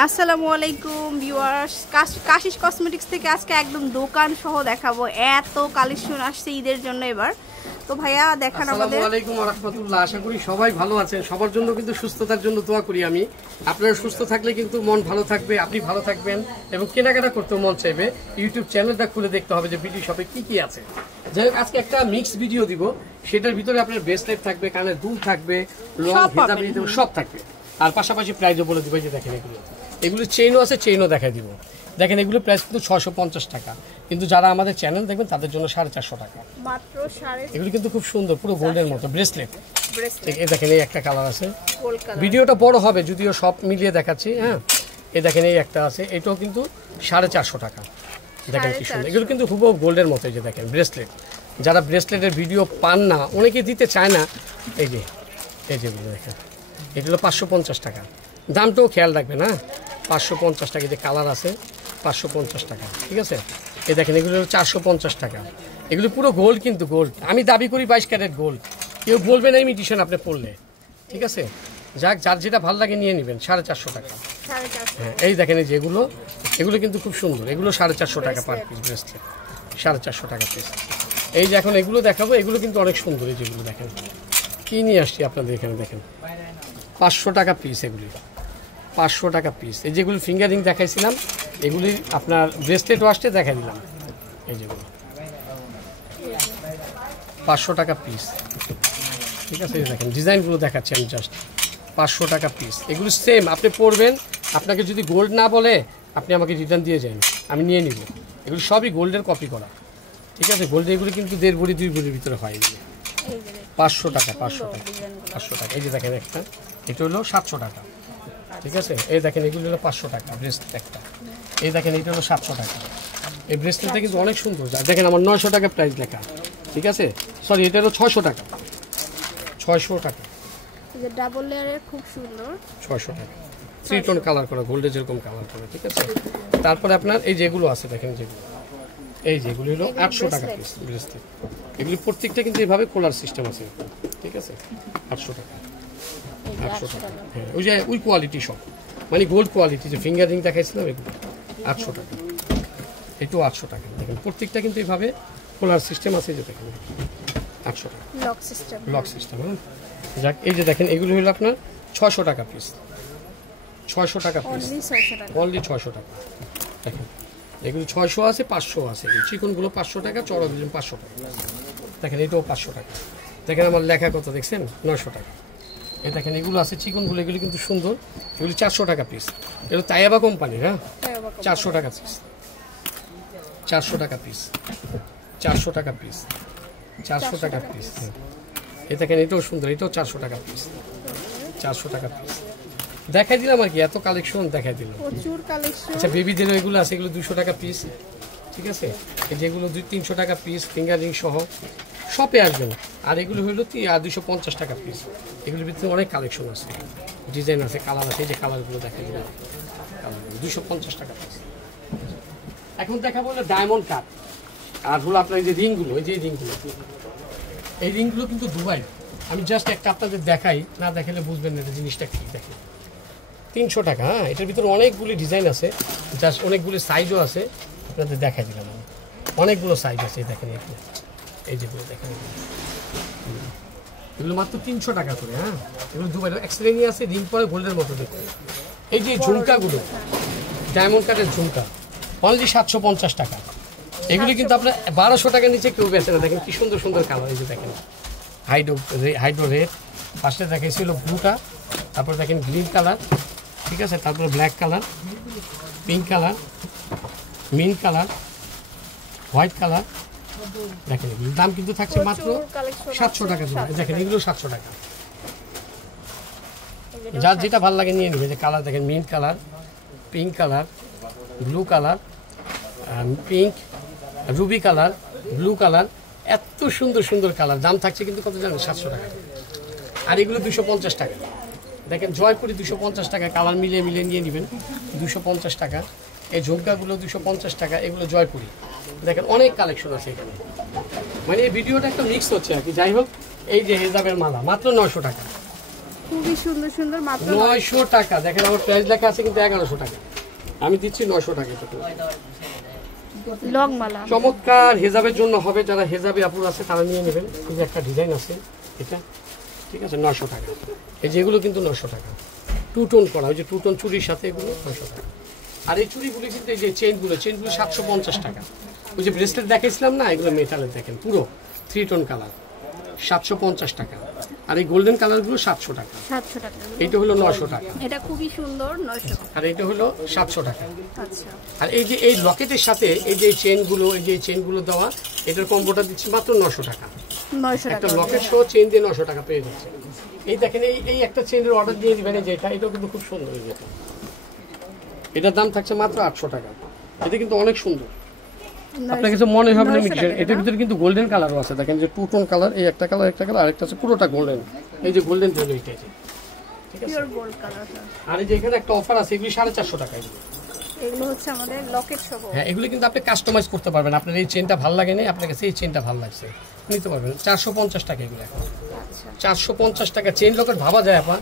আসসালামু আলাইকুম viewers, Kashish cosmetics থেকে আজকে একদম দোকান সহ দেখাবো। এত কালেকশন আসছে ঈদের জন্য এবার। তো ভাইয়া দেখান আমাদের। আসসালামু আলাইকুম ওয়া রাহমাতুল্লাহ। আশা করি সবাই ভালো আছেন। সবার জন্য কিন্তু সুস্থতার জন্য দোয়া করি আমি। আপনারা সুস্থ থাকলে কিন্তু মন ভালো থাকবে, আপনি ভালো থাকবেন এবং কেনাকাটা করতেও মন চাইবে। ইউটিউব চ্যানেলটা খুলে দেখতে হবে যে বিডি শপে কি কি আছে। যাই হোক, আজকে একটা মিক্স ভিডিও দিব। সেটার ভিতরে আপনার ব্রেসলেট থাকবে, কানের দুল থাকবে, লং হিজাবি সব থাকবে। আর পাশাপাশি প্রাইসও বলে দিব। যে দেখেন এগুলো চেইনও আছে, চেইনও দেখাই দিব। দেখেন এগুলো প্রাইস কিন্তু 650 টাকা, কিন্তু যারা আমাদের চ্যানেল দেখবেন তাদের জন্য 450 টাকা মাত্র। এগুলো কিন্তু খুব সুন্দর, পুরো গোল্ডের মতো ব্রেসলেট। এই দেখেন এই একটা কালার আছে, ভিডিওটা বড় হবে যদিও সব মিলিয়ে দেখাচ্ছি। হ্যাঁ, এই দেখেন এই একটা আছে, এটাও কিন্তু 450 টাকা। দেখেন কি সুন্দর, এগুলো কিন্তু খুব গোল্ডের মতো। এই যে দেখেন ব্রেসলেট, যারা ব্রেসলেটের ভিডিও পান না, অনেকে দিতে চায় না, এই যেগুলো দেখেন এগুলো 550 টাকা। দামটাও খেয়াল রাখবেন। হ্যাঁ, 550 টাকা। যে কালার আছে 550 টাকা, ঠিক আছে। এই দেখেন এগুলো 450 টাকা। এগুলো পুরো গোল্ড, কিন্তু গোল্ড আমি দাবি করি 22 ক্যারেট গোল্ড। কেউ বলবে না ইমিটেশন আপনি পড়লে, ঠিক আছে। যাক, যার যেটা ভালো লাগে নিয়ে নেবেন। 450 টাকা। হ্যাঁ, এই দেখেন এই যেগুলো, এগুলো কিন্তু খুব সুন্দর। এগুলো 450 টাকা পার পিস ব্রেসলেট, 450 টাকা পিস। এই যে এখন এগুলো দেখাবো, এগুলো কিন্তু অনেক সুন্দর। এই যেগুলো দেখেন কি নিয়ে আসছি আপনাদের এখানে, দেখেন 500 টাকা পিস। এগুলি 500 টাকা পিস। এই যেগুলো ফিঙ্গারিং দেখাইছিলাম, এগুলি আপনার ব্রেসলেটও আসতে দেখাই দিলাম। এই যেগুলো 500 টাকা পিস, ঠিক আছে। দেখেন ডিজাইনগুলো দেখাচ্ছি আমি জাস্ট। 500 টাকা পিস। এগুলো সেম আপনি পরবেন, আপনাকে যদি গোল্ড না বলে আপনি আমাকে রিটার্ন দিয়ে যান, আমি নিয়ে নিব। এগুলো সবই গোল্ডের কপি করা, ঠিক আছে। গোল্ডের এগুলো কিন্তু 1.5 ভরি 2 ভরির ভিতরে হয়। 500 টাকা, 500 টাকা, 500 টাকা। এই যে দেখেন একটা, এটা হলো 700 টাকা, ঠিক আছে। এই দেখেন এগুলো হলো 500 টাকা ব্রেসলেট একটা। এই দেখেন এটা হলো 700 টাকা। এই ব্রেসলেটটা কিন্তু অনেক সুন্দর। দেখেন আমার 900 টাকা প্রাইস লেখা, ঠিক আছে। সরি, এটা হলো 600 টাকা, 600 টাকা। ডাবল লেয়ারের খুব সুন্দর, 600 টাকা। 3 টোন কালার করা, গোল্ডে যেরকম কালার করা, ঠিক আছে। তারপরে আপনার এই যেগুলো আছে দেখেন, যেগুলো এই যেগুলো হলো 800 টাকা পিস ব্রেসলেট। এগুলি প্রত্যেকটা কিন্তু এইভাবে খোলার সিস্টেম আছে, ঠিক আছে। 800 টাকা, 800 টাকা। হ্যাঁ, ওই যে ওই কোয়ালিটি সব, মানে গোল্ড কোয়ালিটি যে ফিঙ্গারিং দেখাইছিলাম, এগুলো 800 টাকা। এটাও 800 টাকা। দেখেন প্রত্যেকটা কিন্তু এইভাবে খোলার সিস্টেম আছে। যে দেখেন 800 টাকা লক সিস্টেম। হ্যাঁ, যাক, এই যে দেখেন এগুলো হলো আপনার 600 টাকা পিস, 600 টাকা পিস, অনলি 600 টাকা। দেখেন এগুলো 600 আছে, 500 আছে। চিকনগুলো 500 টাকা, চড়াগুলো 500 টাকা। দেখেন এটাও 500 টাকা। দেখেন আমার লেখা কত দেখছেন, 900 টাকা। এই দেখেন এগুলো আছে চিকনগুলো, এগুলো কিন্তু সুন্দর। এগুলো 400 টাকা পিস। এগুলো তাইয়াবা কোম্পানির। হ্যাঁ, 400 টাকা পিস, 400 টাকা পিস, 400 টাকা পিস, 400 টাকা পিস। এই দেখেন এটাও সুন্দর, এটাও 400 টাকা পিস, 400 টাকা পিস। দেখাই দিলাম আর কি, এত কালেকশন দেখাই দিলাম, প্রচুর কালেকশন। আচ্ছা, বেবিদের এগুলো আছে, এগুলো 200 টাকা পিস, ঠিক আছে। এই যেগুলো 200-300 টাকা পিস, ফিঙ্গারিং সহ শপে আসবেন। আর এগুলো হলো 250 টাকা পিস। এগুলোর ভিতরে অনেক কালেকশন আছে, ডিজাইন আছে, কালার আছে। এই যে কালারগুলো দেখাই দিলাম, 250 টাকা পিস। এখন দেখাবো হলো ডায়মন্ড কাট। আর হলো আপনার এই যে রিংগুলো, এই যে রিংগুলো, এই রিংগুলো কিন্তু দুবাই। আমি জাস্ট একটা আপনাদের দেখাই, না দেখালে বুঝবেন না এটা জিনিসটা কি। দেখেন 300 টাকা। হ্যাঁ, এটার ভিতরে অনেকগুলি ডিজাইন আছে, জাস্ট অনেকগুলি সাইজও আছে। আপনাদের দেখাই দিলাম আমি, অনেকগুলো সাইজ আছে। দেখেন এগুলো, এই যেগুলো দেখেন, এগুলো মাত্র 300 টাকা করে। হ্যাঁ, এগুলো দুবাই এক্সরেনি আছে, রিং পরে গোল্ডের মতো দেখতে। এই যে ঝুমকাগুলো, ডায়মন্ড কাটের ঝুমকা, অনলি 750 টাকা। এগুলি কিন্তু আপনার 1200 টাকার নিচে কেউ বেচে না। দেখেন কি সুন্দর সুন্দর কালার। এই যে দেখেন হাইড্রো রেড, ফার্স্টে দেখাইছিল ব্লুটা, তারপর দেখেন গ্রিন কালার, ঠিক আছে। তারপরে black colour, pink colour, mint colour, white colour. দেখেন এগুলোর দাম কিন্তু থাকছে মাত্র 700 টাকা। দেখেন এগুলো 700 টাকা। যার যেটা ভালো লাগে নিয়ে নেবে। যে কালার দেখেন, mint colour, pink colour, blue colour, pink, Ruby colour, blue colour, এত সুন্দর সুন্দর কালার। দাম থাকছে কিন্তু কত জানেন, 700 টাকা। আর এগুলো 250 টাকা। দেখেন জয়পুরি 250 টাকা, কালার মিলিয়ে মিলিয়ে নিয়ে নেবেন, 250 টাকা। এই ঝুমকাগুলো 250 টাকা, এগুলো জয়পুরি। দেখেন অনেক কালেকশন আছে এখানে, মানে এই ভিডিওটা একটা মিক্স হচ্ছে আর কি। যাই হোক, এই যে হেজাবের মালা মাত্র 900 টাকা, খুবই সুন্দর সুন্দর, মাত্র 900 টাকা। দেখেন আমার প্রাইস লেখা আছে কিন্তু 1100 টাকা, আমি দিচ্ছি 900 টাকা। লং মালা চমৎকার হেজাবের জন্য হবে, যারা হেজাবে আপুর আছে তারা নিয়ে নেবেন। এই যে একটা ডিজাইন আছে এটা, ঠিক আছে, 900 টাকা। এই যেগুলো কিন্তু 900 টাকা, টু টোন করা, ওই যে টু টোন চুরির সাথে এগুলো 900 টাকা। আর এই চুড়িগুলো কিন্তু এই যে চেইনগুলো 750 টাকা। ওই যে ব্রেসলেট দেখাইছিলাম না, এগুলো মেটালের, দেখেন পুরো 3 টোন কালার 750 টাকা। আর এই গোল্ডেন কালারগুলো 700 টাকা। 700 টাকা। এইটা হলো 900 টাকা। এটা খুবই সুন্দর 900। আর এইটা হলো 700 টাকা। আচ্ছা। আর এই যে এই লকেটের সাথে এই যে চেইনগুলো, এই যে চেইনগুলো দেওয়া, এটার কম্বোটা দিচ্ছি মাত্র 900 টাকা। 900 টাকা। একটা লকেট সহ চেইন দিয়ে 900 টাকা পেয়ে যাচ্ছে। এই দেখেন এই একটা চেইনের অর্ডার দিয়ে দিবেন, যেটা এটাও কিন্তু খুব সুন্দর। যেটা এটার দাম থাকছে মাত্র 800 টাকা। এটা কিন্তু অনেক সুন্দর, আপনার কাছে মনে হবে না মিক্সার। এটার ভিতরে কিন্তু গোল্ডেন কালারও আছে, দেখেন যে টু টোন কালার, এই একটা কালার আরেকটা আছে পুরোটা গোল্ডেন। এই যে গোল্ডেন জেল এইটা, ঠিক আছে, পিওর গোল্ড কালারটা। আর এই যে এখানে একটা অফার আছে, এগুলি 450 টাকা। এগুলো হচ্ছে আমাদের লকেট সহ। হ্যাঁ, এগুলো কিন্তু আপনি কাস্টমাইজ করতে পারবেন। আপনার এই চেনটা ভালো লাগে না, আপনার কাছে এই চেনটা ভালো লাগছে, নিতে পারবেন। 450 টাকা এগুলো। আচ্ছা, 450 টাকা চেন লকেট ভাবা যায় আপা?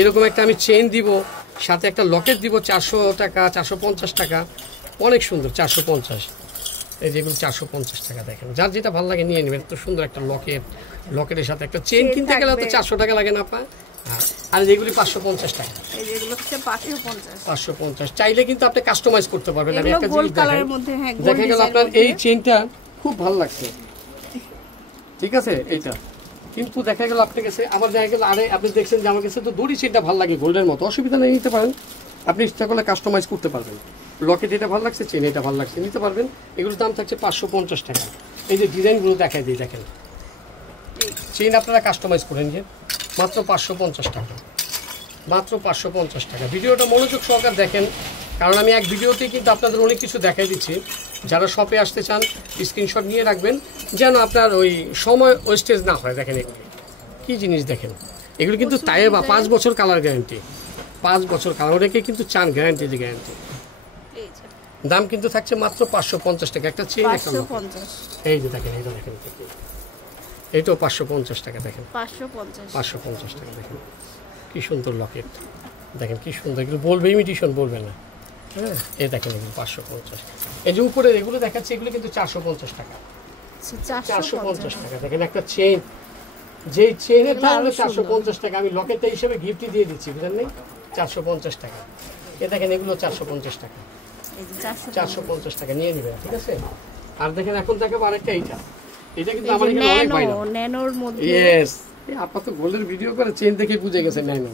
এরকম একটা আমি চেন দিব, সাথে একটা লকেট দিব 400 টাকা, 450 টাকা, অনেক সুন্দর। 450, এই যেগুলো 450 টাকা। দেখেন যার যেটা ভালো লাগে নিয়ে নেবেন। তো সুন্দর একটা লকেটের সাথে একটা চেন কিনতে গেলে তো 400 টাকা লাগে না আপা? আর যেগুলি 550 টাকা। এই যেগুলো হচ্ছে 550। 550 চাইলে কিন্তু আপনি কাস্টমাইজ করতে পারবেন। আমি একটা গোল্ড কালারের মধ্যে, হ্যাঁ, দেখা গেল আপনার এই চেনটা খুব ভালো লাগছে, ঠিক আছে, এইটা কিন্তু দেখা গেল আপনার কাছে, আবার দেখা গেল আরে আপনি দেখছেন যে আমার কাছে তো দড়ি চেনটা ভালো লাগে গোল্ডের মতো, অসুবিধা নেই, নিতে পারেন। আপনি ইচ্ছা করলে কাস্টমাইজ করতে পারবেন। লকেট এটা ভালো লাগছে, চেন এটা ভালো লাগছে, নিতে পারবেন। এগুলোর দাম থাকছে 550 টাকা। এই যে ডিজাইনগুলো দেখাই দিই, দেখেন চেন আপনারা কাস্টমাইজ করেন যে মাত্র 550 টাকা, মাত্র 550 টাকা। ভিডিওটা মনোযোগ সহকারে দেখেন, কারণ আমি এক ভিডিওতেই কিন্তু আপনাদের অনেক কিছু দেখাই দিচ্ছি। যারা শপে আসতে চান স্ক্রিনশট নিয়ে রাখবেন, যেন আপনার ওই সময় ওয়েস্টেজ না হয়। দেখেন এগুলি কী জিনিস, দেখেন এগুলো কিন্তু তাইবা 5 বছর কালার গ্যারান্টি, 5 বছর কালার, ওটাকে কিন্তু চান গ্যারান্টি দিয়ে গ্যারান্টি। দাম কিন্তু থাকছে মাত্র 550 টাকা একটা চেন, একটা লকেট। এই যে দেখেন, এইটা দেখেন, এইটাও 550 টাকা। দেখেন 550 টাকা। দেখেন কি সুন্দর লকেট, দেখেন কি সুন্দর। এগুলো বলবে ইমিটেশন, বলবে না। হ্যাঁ, এই দেখেন এগুলো 550। এই যে উপরে এগুলো দেখাচ্ছে, এগুলো কিন্তু 450 টাকা। 450 টাকা। দেখেন একটা চেন, যে চেনের দাম হলো 450 টাকা, আমি লকেটটা হিসেবে গিফটই দিয়ে দিচ্ছি, বুঝলেন নেই? 450 টাকা। এ দেখেন এগুলো 450 টাকা, 450 টাকা নিয়ে নেবেন, ঠিক আছে। আর দেখেন এখন দেখাবো আরেকটা, এটা কিন্তু আমার এখানে অনেক ভাই ন্যানোর মধ্যে। ইয়েস, আপনি তো গোল্ডের ভিডিও করে চেন দেখে বুঝে গেছেন ন্যানো।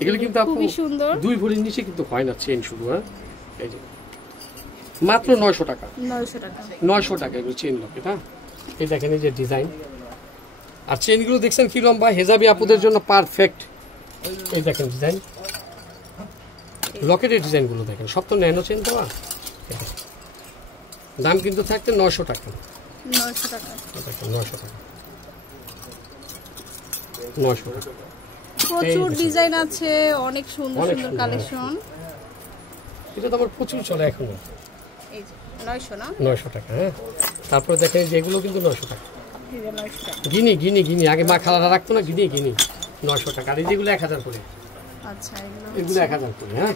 এগুলো কিন্তু আপু 2 ভরির নিচে কিন্তু হয় না চেন শুধু। হ্যাঁ, এই যে মাত্র 900 টাকা। 900 টাকা এগুলো চেন লকেট। হ্যাঁ, এই দেখেন এই যে ডিজাইন, আর চেনগুলো দেখছেন কি লম্বা, হেজাবি আপুদের জন্য পারফেক্ট। এই দেখেন ডিজাইন, লকেটের ডিজাইনগুলো দেখেন, সব তো ন্যানো চেন দেওয়া। দাম কিন্তু থাকতে 900 টাকা। 900 টাকা। দেখেন 900 টাকা, 900 টাকা। প্রচুর ডিজাইন আছে, অনেক সুন্দর সুন্দর কালেকশন। এটা তো আমার প্রচুর চলে এখনো। এই যে 900 না, 900 টাকা। হ্যাঁ, তারপরে দেখেন যেগুলো কিন্তু 900 টাকা। গিনি আগে মা খালাটা রাখতো না, গিনি 900 টাকা। আর এই যেগুলো 1000 করে। আচ্ছা, এগুলো 1000 করে। হ্যাঁ,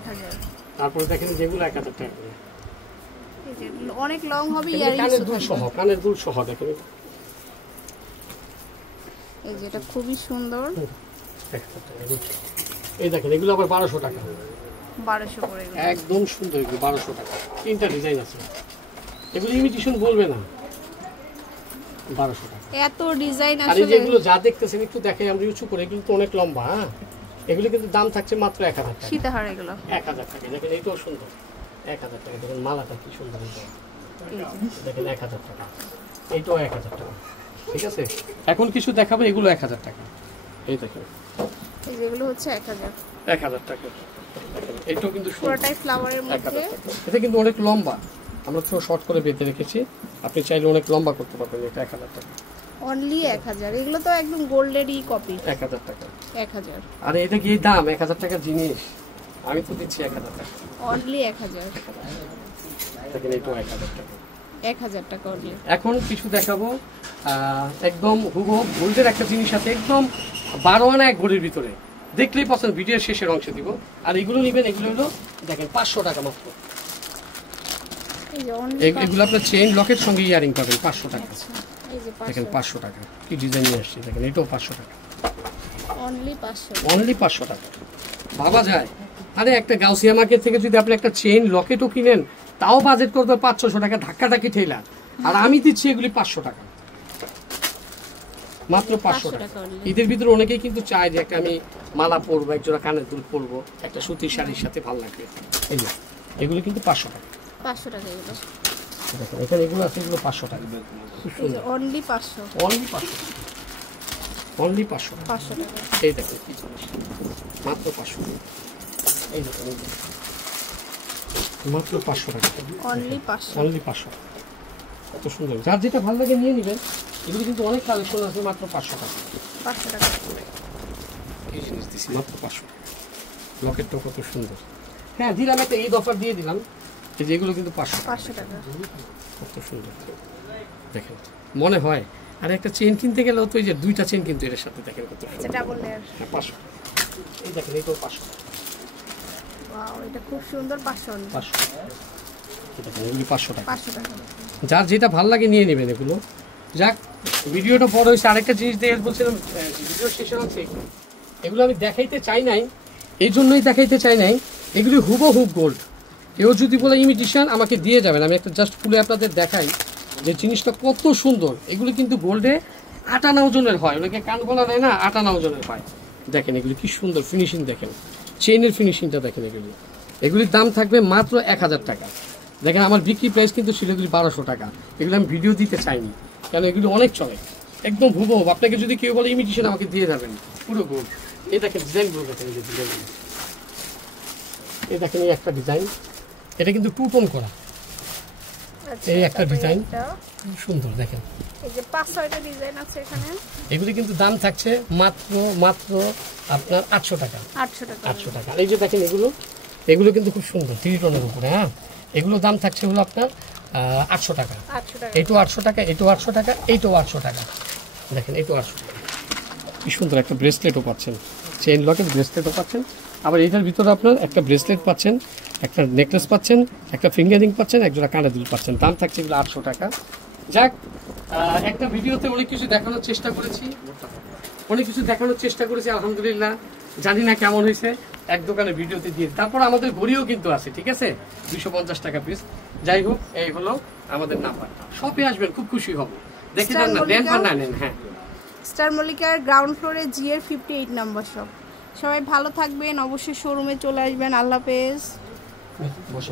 তারপরে দেখেন যেগুলো 1000 টাকা করে। এই যে অনেক লং হবে, কানের দুল সহ দেখেন। এই যে এটা খুবই সুন্দর। এই দেখেন এগুলো আবার 1200 টাকা। 1200 করে একদম সুন্দর, এগুলো 1200 টাকা। 3টা ডিজাইন আছে, এগুলো ইমিটেশন বলবে না। 1200 টাকা এত ডিজাইন আসলে। আর যেগুলো যা দেখতেছেন একটু দেখাই আমরা উঁচু করে, কিন্তু অনেক লম্বা। হ্যাঁ, এগুলো কিন্তু দাম থাকছে মাত্র 1000 টাকা। সীতাহার এগুলো 1000 টাকা। দেখেন এইটাও সুন্দর, 1000 টাকা। দেখেন মালাটা কি সুন্দর, দেখেন 1000 টাকা। এইটাও 1000 টাকা, ঠিক আছে। এখন কিছু দেখাবো, এগুলো 1000 টাকা। এই দেখেন এই যেগুলো হচ্ছে 1000 টাকা। দেখেন এটাও কিন্তু পুরোটাই ফ্লাওয়ারের মধ্যে। এটা কিন্তু অনেক লম্বা, আমরা তো শর্ট করে বেঁধে রেখেছি, আপনি চাইলে অনেক লম্বা করতে পারবেন। এটা 1000 টাকা, অনলি 1000। এগুলো তো একদম গোল্ডেরই কপি। 1000 টাকা। 1000। আরে এটা কি দাম? 1000 টাকার জিনিস আমি তো দিচ্ছি 1000 টাকা। অনলি 1000। দেখেন এটাও 1000 টাকা। 1000 টাকা অনলি। এখন কিছু দেখাবো একদম হুবহু গোল্ডের একটা জিনিস আছে, একদম 12 আনা এক ঘড়ির ভিতরে। দেখলেই পছন্দ, ভিডিওর শেষের অংশে দিব। আর এগুলো নেবেন, এগুলো হলো দেখেন 500 টাকা মাত্র। এগুলো আপনার চেইন লকের সঙ্গে ইয়ারিং পাবেন 500 টাকা। দেখেন 500 টাকা কি ডিজাইন নিয়ে আসছে, দেখেন এটাও 500 টাকা, অনলি 500 টাকা। ভাবা যায়? আরে একটা গাউসিয়া মার্কেট থেকে যদি আপনি একটা চেইন লকেটও কিনেন তাও বাজেট করতে 500-600 টাকা ধাক্কাধাক্কি ঠেলা, আর আমি দিচ্ছি এগুলি 500 টাকা মাত্র, 500 টাকা। ঈদের ভিতরে অনেকেই কিন্তু চায় যে একটা আমি মালা পরবো, এক জোড়া কানের দুল পরবো, একটা সুতির শাড়ির সাথে ভালো লাগবে, এই যে এগুলো কিন্তু 500 টাকা। 500 টাকা এগুলো দেখেন, এখানে এগুলো আছে, এগুলো 500 টাকা, অনলি 500, অনলি 500, অনলি 500 টাকা। এই দেখেন কি জিনিস, মাত্র 500 টাকা। এই দেখেন মাত্র 500 টাকা, অনলি 500, অনলি 500। কত সুন্দর, যার যেটা ভালো লাগে নিয়ে নেবেন। এগুলো কিন্তু অনেক কালেকশন আছে, মাত্র 500 টাকা, 500 টাকা। এই জিনিস দিচ্ছি মাত্র 500। লকেটটা কত সুন্দর। হ্যাঁ দিলাম একটা ঈদ অফার দিয়ে দিলাম, এই যে এগুলো কিন্তু 500 টাকা, কত সুন্দর দেখেন। মনে হয় আর একটা চেন কিনতে গেলেও তো এই যে 2টা চেন কিন্তু এর সাথে দেখেন কত সুন্দর, ডাবল লেয়ার। 500। এই দেখেন এটাও 500, ওয়াও এটা খুব সুন্দর, 500, 500। দেখেন এগুলো 500 টাকা, 500 টাকা। যার যেটা ভালো লাগে নিয়ে নেবেন এগুলো। যাক ভিডিওটা বড় হয়েছে, আরেকটা জিনিস দেখে বলছিলাম ভিডিও শেষে হচ্ছে, এগুলো আমি দেখাইতে চাই নাই, এই জন্যই দেখাইতে চাই নাই, এগুলি হুবহু গোল্ড। কেউ যদি বলে ইমিটেশন আমাকে দিয়ে যাবেন, আমি একটা জাস্ট খুলে আপনাদের দেখাই যে জিনিসটা কত সুন্দর। এগুলি কিন্তু গোল্ডে 58 ওজনের হয়, ওনাকে কান বলা নেয় না, 58 ওজনের হয়। দেখেন এগুলি কি সুন্দর ফিনিশিং, দেখেন চেইনের ফিনিশিংটা দেখেন। এগুলির দাম থাকবে মাত্র 1000 টাকা। দেখেন আমার বিক্রি প্রাইস কিন্তু ছিল এগুলি 1200 টাকা। এগুলো আমি ভিডিও দিতে চাইনি, কারণ এগুলি অনেক চলে, একদম হুবহু। আপনাকে যদি কেউ বলে ইমিটেশন আমাকে দিয়ে যাবেন, পুরো গোল্ড। এই দেখেন ডিজাইনগুলো দেখেন, এই যে ডিজাইনগুলো, এই দেখেন এই একটা ডিজাইন, এটা কিন্তু 2 টোন করা, এই একটা ডিজাইন সুন্দর দেখেন। এই যে 5-6টা ডিজাইন আছে এখানে। এগুলি কিন্তু দাম থাকছে মাত্র মাত্র আপনার 800 টাকা, 800 টাকা, 800 টাকা। এই যে দেখেন এগুলো কিন্তু খুব সুন্দর 3 টোনের উপরে। হ্যাঁ এগুলো দাম থাকছে হলো আপনার 800 টাকা, 800 টাকা। এইটাও 800 টাকা, এটাও 800 টাকা, এইটাও 800 টাকা। দেখেন এইটাও 800 টাকা, কি সুন্দর একটা ব্রেসলেটও পাচ্ছেন, চেইন লকেট ব্রেসলেটও পাচ্ছেন। আবার এটার ভিতরে আপনার একটা ব্রেসলেট পাচ্ছেন, একটা নেকলেস পাচ্ছেন, একটা ফিঙ্গারিং পাচ্ছেন, একজোড়া কানের দুল পাচ্ছেন। দাম থাকছে এগুলো 800 টাকা। যাক একটা ভিডিওতে অনেক কিছু দেখানোর চেষ্টা করেছি, আলহামদুলিল্লাহ। জানি না কেমন হয়েছে, এক দোকানে ভিডিওতে দিয়ে। তারপর আমাদের ঘড়িও কিন্তু আছে, ঠিক আছে, 250 টাকা পিস। যাই হোক এই হলো আমাদের নাম্বার, শপে আসবেন, খুব খুশি হব। দেখে যান না, নেন বা না নেন। হ্যাঁ স্টার মল্লিকার গ্রাউন্ড ফ্লোরে জিএর 58 নম্বর শপ। সবাই ভালো থাকবেন, অবশ্যই শোরুমে চলে আসবেন। আল্লাহ হাফেজ। বসে